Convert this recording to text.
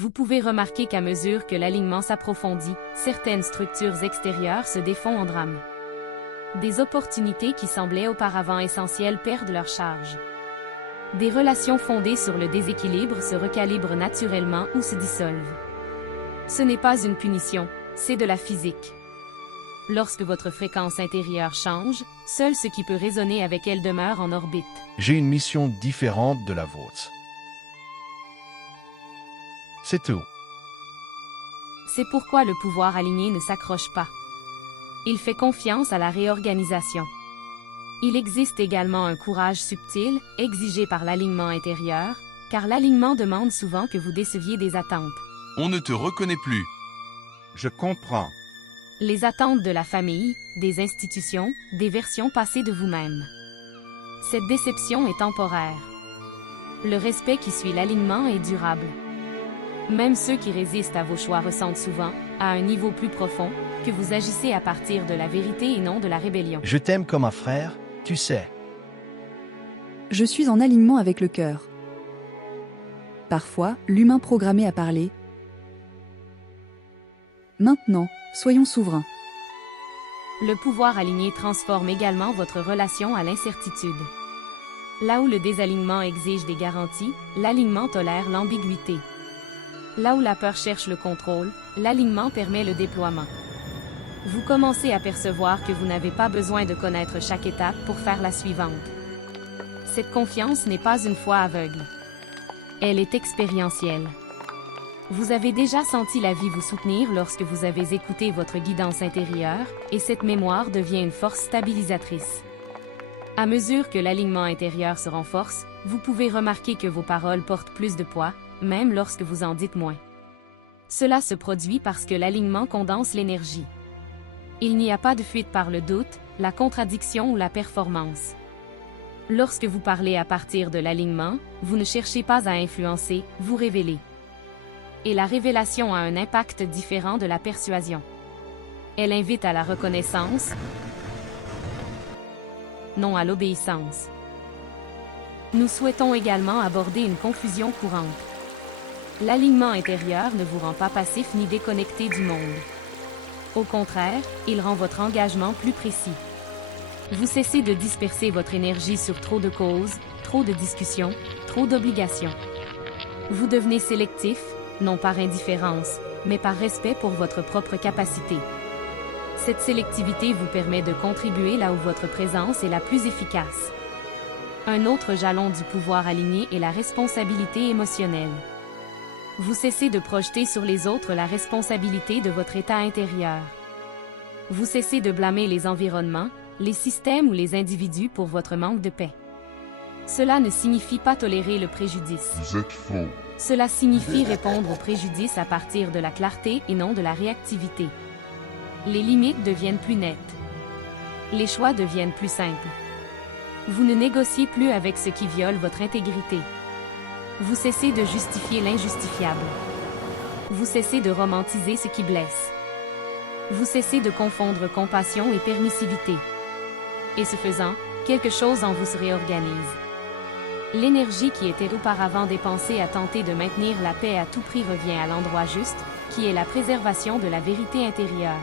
Vous pouvez remarquer qu'à mesure que l'alignement s'approfondit, certaines structures extérieures se défont en drame. Des opportunités qui semblaient auparavant essentielles perdent leur charge. Des relations fondées sur le déséquilibre se recalibrent naturellement ou se dissolvent. Ce n'est pas une punition, c'est de la physique. Lorsque votre fréquence intérieure change, seul ce qui peut résonner avec elle demeure en orbite. J'ai une mission différente de la vôtre. C'est tout. C'est pourquoi le pouvoir aligné ne s'accroche pas. Il fait confiance à la réorganisation. Il existe également un courage subtil, exigé par l'alignement intérieur, car l'alignement demande souvent que vous déceviez des attentes. On ne te reconnaît plus. Je comprends. Les attentes de la famille, des institutions, des versions passées de vous-même. Cette déception est temporaire. Le respect qui suit l'alignement est durable. Même ceux qui résistent à vos choix ressentent souvent, à un niveau plus profond, que vous agissez à partir de la vérité et non de la rébellion. Je t'aime comme un frère, tu sais. Je suis en alignement avec le cœur. Parfois, l'humain programmé à parler. Maintenant, soyons souverains. Le pouvoir aligné transforme également votre relation à l'incertitude. Là où le désalignement exige des garanties, l'alignement tolère l'ambiguïté. Là où la peur cherche le contrôle, l'alignement permet le déploiement. Vous commencez à percevoir que vous n'avez pas besoin de connaître chaque étape pour faire la suivante. Cette confiance n'est pas une foi aveugle. Elle est expérientielle. Vous avez déjà senti la vie vous soutenir lorsque vous avez écouté votre guidance intérieure, et cette mémoire devient une force stabilisatrice. À mesure que l'alignement intérieur se renforce, vous pouvez remarquer que vos paroles portent plus de poids, même lorsque vous en dites moins. Cela se produit parce que l'alignement condense l'énergie. Il n'y a pas de fuite par le doute, la contradiction ou la performance. Lorsque vous parlez à partir de l'alignement, vous ne cherchez pas à influencer, vous révélez. Et la révélation a un impact différent de la persuasion. Elle invite à la reconnaissance, non à l'obéissance. Nous souhaitons également aborder une confusion courante. L'alignement intérieur ne vous rend pas passif ni déconnecté du monde. Au contraire, il rend votre engagement plus précis. Vous cessez de disperser votre énergie sur trop de causes, trop de discussions, trop d'obligations. Vous devenez sélectif, non par indifférence, mais par respect pour votre propre capacité. Cette sélectivité vous permet de contribuer là où votre présence est la plus efficace. Un autre jalon du pouvoir aligné est la responsabilité émotionnelle. Vous cessez de projeter sur les autres la responsabilité de votre état intérieur. Vous cessez de blâmer les environnements, les systèmes ou les individus pour votre manque de paix. Cela ne signifie pas tolérer le préjudice. Vous êtes faux. Cela signifie répondre au préjudice à partir de la clarté et non de la réactivité. Les limites deviennent plus nettes. Les choix deviennent plus simples. Vous ne négociez plus avec ce qui viole votre intégrité. Vous cessez de justifier l'injustifiable. Vous cessez de romantiser ce qui blesse. Vous cessez de confondre compassion et permissivité. Et ce faisant, quelque chose en vous se réorganise. L'énergie qui était auparavant dépensée à tenter de maintenir la paix à tout prix revient à l'endroit juste, qui est la préservation de la vérité intérieure.